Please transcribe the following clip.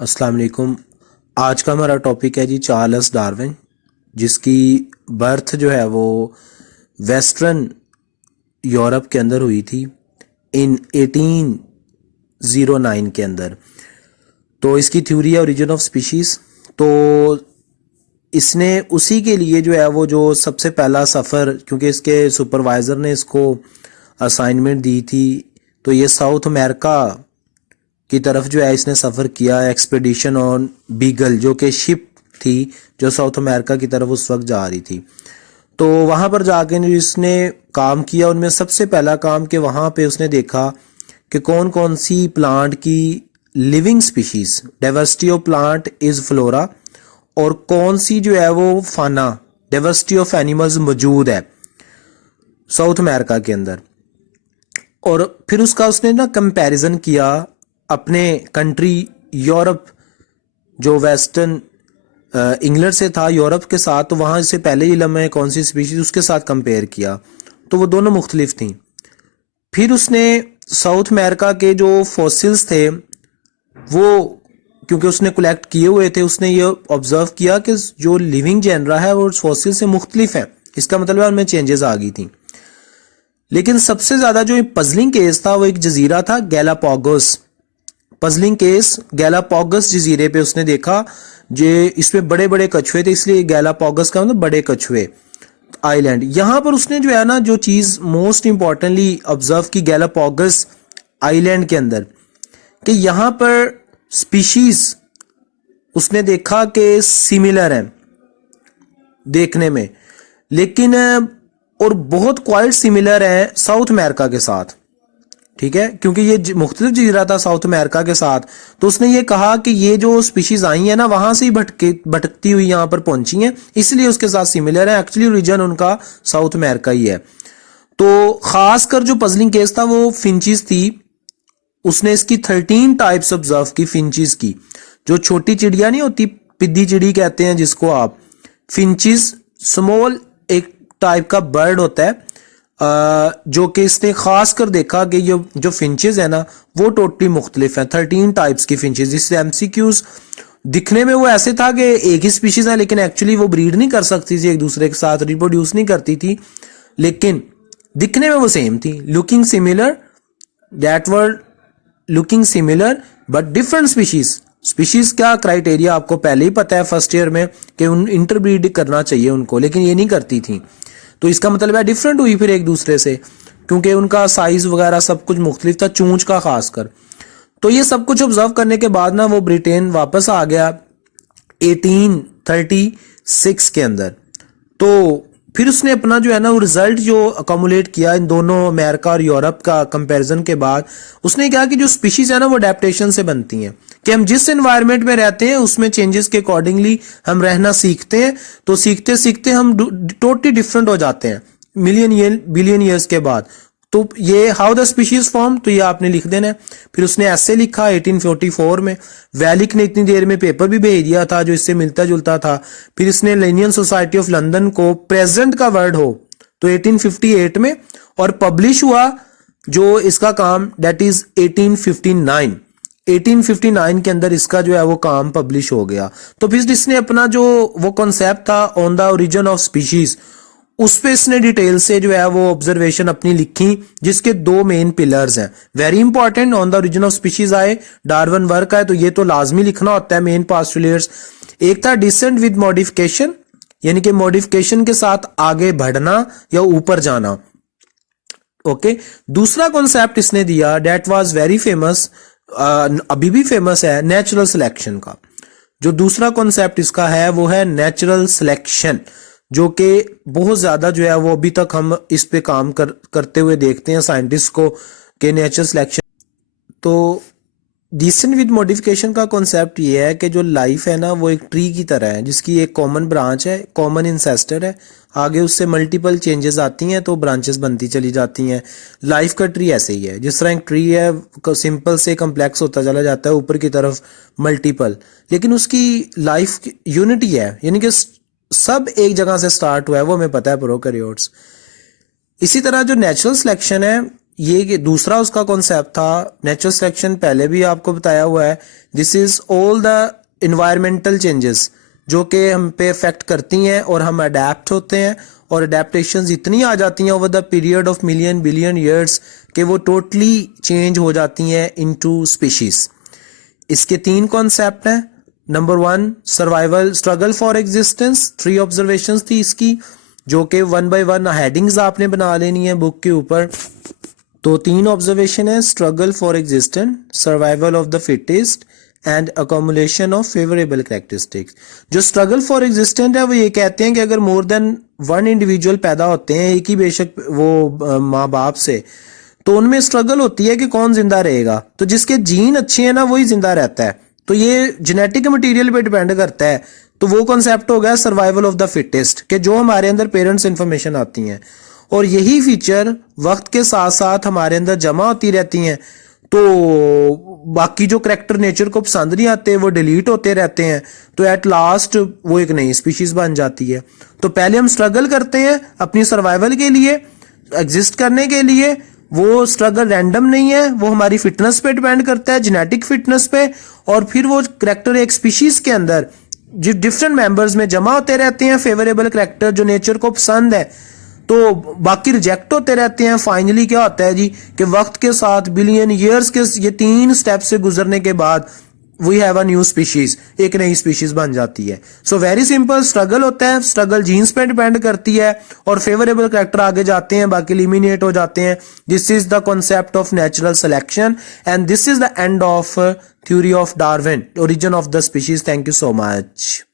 अस्सलाम वालेकुम। आज का हमारा टॉपिक है जी चार्ल्स डार्विन, जिसकी बर्थ जो है वो वेस्टर्न यूरोप के अंदर हुई थी इन 1809 के अंदर। तो इसकी थ्योरी है ओरिजिन ऑफ स्पीशीज़। तो इसने उसी के लिए जो है वो जो सबसे पहला सफ़र, क्योंकि इसके सुपरवाइज़र ने इसको असाइनमेंट दी थी, तो ये साउथ अमेरिका की तरफ जो है इसने सफ़र किया। एक्सपेडिशन ऑन बीगल, जो कि शिप थी जो साउथ अमेरिका की तरफ उस वक्त जा रही थी। तो वहाँ पर जाके जो इसने काम किया, उनमें सबसे पहला काम कि वहाँ पे उसने देखा कि कौन कौन सी प्लांट की living species, diversity of plant is flora, और कौन सी जो है वो फाना, डाइवर्सिटी ऑफ एनिमल्स मौजूद है साउथ अमेरिका के अंदर। और फिर उसका उसने ना कंपैरिजन किया अपने कंट्री यूरोप, जो वेस्टर्न इंग्लैंड से था यूरोप के साथ, तो वहाँ से पहले ही लम्हे कौन सी स्पीशीज उसके साथ कंपेयर किया, तो वो दोनों मुख्तलिफ थी। फिर उसने साउथ अमेरिका के जो फॉसिल्स थे वो, क्योंकि उसने कलेक्ट किए हुए थे, उसने ये ऑब्जर्व किया कि जो लिविंग जेनरा है वो फॉसिल से मुख्तलिफ है। इसका मतलब है उनमें चेंजेस आ गई थी। लेकिन सबसे ज़्यादा जो पजलिंग केस था वो एक जजीरा था गैलापागोस। पजलिंग केस गैलापागोस जजीरे पे उसने देखा, जे इसमें बड़े बड़े कछुए थे, इसलिए गैलापागोस का मतलब बड़े कछुए आइलैंड। यहाँ पर उसने जो है ना जो चीज़ मोस्ट इंपॉर्टेंटली ऑब्जर्व की गैलापागोस आइलैंड के अंदर, कि यहाँ पर स्पीशीज उसने देखा कि सिमिलर हैं देखने में, लेकिन और बहुत क्वाइट सिमिलर हैं साउथ अमेरिका के साथ। ठीक है, क्योंकि ये मुख्तलिफ जजीरा था साउथ अमेरिका के साथ, तो उसने ये कहा कि ये जो स्पीशीज आई है ना वहां से ही भटकती हुई यहाँ पर पहुंची हैं, इसलिए उसके साथ सिमिलर है। एक्चुअली रीजन उनका साउथ अमेरिका ही है। तो खासकर जो पजलिंग केस था वो फिंचीज थी। उसने इसकी 13 टाइप्स ऑब्जर्व की फिंचीज की। जो छोटी चिड़िया नहीं होती, पिद्दी चिड़ी कहते हैं जिसको आप, फिंचीज स्मॉल एक टाइप का बर्ड होता है, जो कि इसने खास कर देखा कि जो फिंचेस है ना वो टोटली मुख्तलिफ हैं। 13 टाइप्स की फिंचेस, जिससे एमसीक्यूज दिखने में वो ऐसे था कि एक ही स्पीशीज है, लेकिन एक्चुअली वो ब्रीड नहीं कर सकती थी, एक दूसरे के साथ रिप्रोड्यूस नहीं करती थी, लेकिन दिखने में वो सेम थी। Looking similar, that word looking similar but different species. Species का क्राइटेरिया आपको पहले ही पता है फर्स्ट ईयर में कि उन इंटरब्रीड करना चाहिए उनको, लेकिन ये नहीं करती थी। तो इसका मतलब है डिफरेंट हुई फिर एक दूसरे से, क्योंकि उनका साइज वगैरह सब कुछ मुख्तलिफ था, चूंच का खासकर। तो ये सब कुछ ऑब्जर्व करने के बाद ना वो ब्रिटेन वापस आ गया 1836 के अंदर। तो फिर उसने अपना जो है ना वो रिजल्ट जो अकोमुलेट किया इन दोनों अमेरिका और यूरोप का कंपैरिजन के बाद, उसने कहा कि जो स्पीशीज है ना वो अडेप्टेशन से बनती हैं, कि हम जिस एनवायरनमेंट में रहते हैं उसमें चेंजेस के अकॉर्डिंगली हम रहना सीखते हैं। तो सीखते सीखते हम टोटली डिफरेंट हो जाते हैं बिलियन ईयर्स के बाद। तो ये हाउ द स्पीशीज फॉर्म, तो ये आपने लिख देना है। फिर उसने ऐसे लिखा 1844 में। वैलिक ने इतनी देर में पेपर भी भेज दिया था जो इससे मिलता जुलता था। फिर इसने लिनियन सोसाइटी ऑफ लंदन को प्रेजेंट का वर्ड हो तो 1858 में, और पब्लिश हुआ जो इसका काम दैट इज 1859 के अंदर इसका जो है वो काम पब्लिश हो गया। तो फिर इसने अपना जो वो कॉन्सेप्ट था on the origin of species, उस पे इसने डिटेल से जो है वो ऑब्जर्वेशन अपनी लिखी, जिसके दो मेन पिलर्स हैं। Very important, on the origin of species आए, डार्विन वर्क आए, तो ये तो लाजमी लिखना होता है मेन पास्टुलेट्स। एक था डिसेंट विद मॉडिफिकेशन, यानी कि मॉडिफिकेशन के साथ आगे बढ़ना या ऊपर जाना। ओके, दूसरा कॉन्सेप्ट इसने दिया डेट वाज वेरी फेमस, अभी भी फेमस है, नेचुरल सिलेक्शन का। जो दूसरा कॉन्सेप्ट इसका है वो है नेचुरल सिलेक्शन, जो कि बहुत ज्यादा जो है वो अभी तक हम इस पे काम करते हुए देखते हैं साइंटिस्ट को, कि नेचुरल सिलेक्शन। तो डिसेंट विद मॉडिफिकेशन का कॉन्सेप्ट ये है कि जो लाइफ है ना वो एक ट्री की तरह है, जिसकी एक कॉमन ब्रांच है, कॉमन इंसेस्टर है, आगे उससे मल्टीपल चेंजेस आती हैं तो ब्रांचेस बनती चली जाती हैं। लाइफ का ट्री ऐसे ही है, जिस तरह एक ट्री है सिंपल से कम्प्लेक्स होता चला जाता है ऊपर की तरफ मल्टीपल, लेकिन उसकी लाइफ यूनिटी है, यानी कि सब एक जगह से स्टार्ट हुआ है, वो हमें पता है प्रोकैरियोट्स। इसी तरह जो नेचुरल सिलेक्शन है ये कि दूसरा उसका कॉन्सेप्ट था नेचुरल सिलेक्शन, पहले भी आपको बताया हुआ है, this is all the environmental changes जो कि हम पे इफेक्ट करती हैं और हम अडेप्ट होते हैं, और अडेप्टेशंस इतनी आ जाती हैं over the period of million billion years कि वो टोटली चेंज हो जाती हैं इनटू स्पीशीज। इसके 3 कॉन्सेप्ट हैं। Number 1 survival, struggle for existence, 3 observations थी इसकी, जो कि 1 बाय 1 हेडिंग्स आपने बना लेनी है बुक के ऊपर। तो 3 ऑब्जर्वेशन है, struggle for existence, survival of the fittest and accumulation of favourable characteristics. जो स्ट्रगल फॉर एग्जिस्टेंस है वो ये कहते हैं कि अगर मोर देन 1 इंडिविजुअल पैदा होते हैं, एक ही बेशक वो माँ बाप से, तो उनमें स्ट्रगल होती है कि कौन जिंदा रहेगा। तो जिसके जीन अच्छे हैं ना वही जिंदा रहता है। तो ये जेनेटिक मटेरियल पे डिपेंड करता है। तो वो कॉन्सेप्ट हो गया सर्वाइवल ऑफ द फिटेस्ट, कि जो हमारे अंदर पेरेंट्स इंफॉर्मेशन आती हैं, और यही फीचर वक्त के साथ साथ हमारे अंदर जमा होती रहती हैं। तो बाकी जो करेक्टर नेचर को पसंद नहीं आते वो डिलीट होते रहते हैं, तो एट लास्ट वो एक नई स्पीशीज बन जाती है। तो पहले हम स्ट्रगल करते हैं अपनी सर्वाइवल के लिए, एग्जिस्ट करने के लिए। वो स्ट्रगल रैंडम नहीं है, वो हमारी फिटनेस पे डिपेंड करता है, जेनेटिक फिटनेस पे। और फिर वो करेक्टर एक स्पीशीज के अंदर डिफरेंट मेंबर्स में जमा होते रहते हैं, फेवरेबल करेक्टर जो नेचर को पसंद है, तो बाकी रिजेक्ट होते रहते हैं। फाइनली क्या होता है जी कि वक्त के साथ बिलियन ईयर्स के ये 3 स्टेप से गुजरने के बाद we have a new species, एक नई स्पीशीज बन जाती है। सो वेरी सिंपल, स्ट्रगल होता है, स्ट्रगल जीन्स पे डिपेंड करती है, और फेवरेबल कैरेक्टर आगे जाते हैं, बाकी एलिमिनेट हो जाते हैं। This is the concept of natural selection and this is the end of theory of Darwin, origin of the species. Thank you so much.